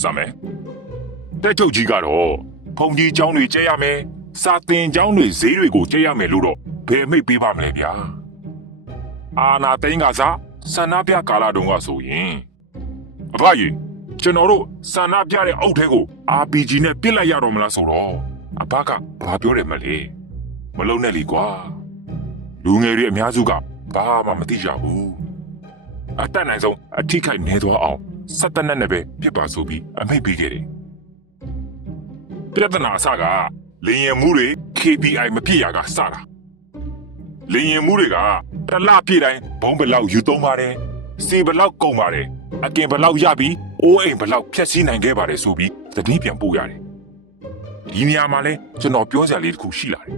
စမယ်တက်ချုပ်ကြီးကတော့ဖုန်ကြီးเจ้าတွေကျဲရမယ်စာတင်เจ้าတွေဈေးတွေကိုကျဲရမယ်လို့တော့ဘယ်မိတ်ပေးပါမလဲဗျာအာနာသိန်းကစားဆန္ဒပြကာလာတုန်းကဆိုရင်အဖကြီးကျွန်တော်တို့ဆန္ဒပြတဲ့အုပ်ထဲကို RPG နဲ့ပြစ်လိုက်ရတော့မလားဆိုတော့အဘကဘာပြောတယ်မလဲမလုံးနဲ့လीကွာလူငယ်တွေအများစုကဘာမှမသိကြဘူးအတက်နိုင်ဆုံးအထိခိုက်နေသွားအောင် စက်တနက်နဲ့ပဲပြစ်ပါဆိုပြီးအမိတ်ပေးခဲ့တယ်ပြဿနာအစကလင်းရင်မှုတွေ KPI မပြည့်ရကစတာလင်းရင်မှုတွေကတစ်လပြည့်တိုင်းဘုံဘယ်လောက်ယူသုံးပါတယ်စီဘယ်လောက်ကုန်ပါတယ်အကင်ဘယ်လောက်ရပြီးအိုးအိမ်ဘယ်လောက်ဖြတ်စည်းနိုင်ခဲ့ပါတယ်ဆိုပြီးသတင်းပြန်ပို့ရတယ်ဒီနေရာမှာလဲကျွန်တော်ပြောစရာလေးတစ်ခုရှိလာတယ်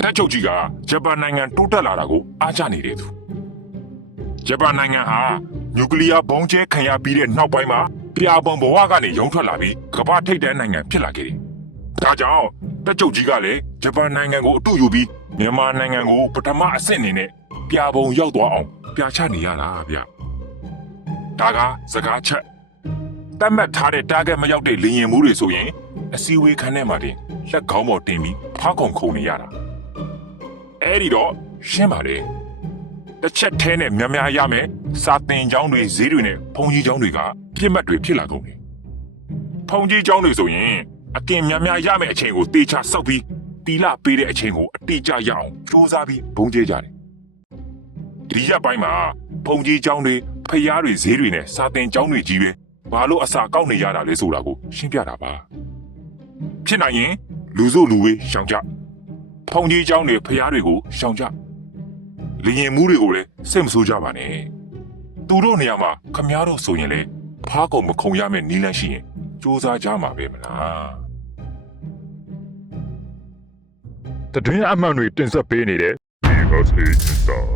တက်ချုပ်ကြီးကဂျပန်နိုင်ငံတိုးတက်လာတာကိုအားကျနေတဲ့သူဂျပန်နိုင်ငံဟာ နျူကလ িয়ার ဘုံကျဲခံရပြီးတဲ့နောက်ပိုင်းမှာပြာပုံဘဝကနေရုံထွက်လာပြီးကမ္ဘာထိပ်တန်းနိုင်ငံဖြစ်လာခဲ့တယ်။ဒါကြောင့်တက်ချုပ်ကြီးကလည်းဂျပန်နိုင်ငံကိုအတူယူပြီးမြန်မာနိုင်ငံကိုပထမအဆင့်အနေနဲ့ပြာပုံရောက်သွားအောင်ပြာချနေရတာဗျ။ဒါကစကားချက်တတ်မှတ်ထားတဲ့ target မရောက်တဲ့လင်ရင်မှုတွေဆိုရင်အစည်းအဝေးခန်းထဲမှာတင်လက်ကောင်းပေါ်တင်ပြီးဖားခုံခုံနေရတာ။အဲဒီတော့ရှင်းပါတယ်။တစ်ချက်ထဲနဲ့များများရမယ် စာတင်ကျောင်းတွေဈေးတွေနဲ့ဖုန်ကြီးကျောင်းတွေကပြစ်မှတ်တွေဖြစ်လာကုန်တယ်ဖုန်ကြီးကျောင်းတွေဆိုရင်အကင်များများရမယ်အချိန်ကိုတေချာစောက်ပြီးတီလာပေးတဲ့အချိန်ကိုအတိအကျရအောင်စူးစမ်းပြီးဘုံကျဲကြတယ်ဒီရက်ပိုင်းမှာဖုန်ကြီးကျောင်းတွေဖျားတွေဈေးတွေနဲ့စာတင်ကျောင်းတွေကြီးပဲဘာလို့အစာကောက်နေရတာလဲဆိုတာကိုရှင်းပြတာပါဖြစ်နိုင်ရင်လူစုလူဝေးရှောင်ကြဖုန်ကြီးကျောင်းတွေဖျားတွေကိုရှောင်ကြလင်ရင်မှုတွေကိုလည်းစိတ်မဆိုးကြပါနဲ့ သူတို့နေရာမှာခမားတို့ဆိုရင်လေဖားကုန်မခုံရမယ့်နီးလန်းရှိရင်စူးစမ်းကြမှာပဲမလားတတွင်းအမှန်တွေတင်ဆက်ပေးနေတဲ့ Because Star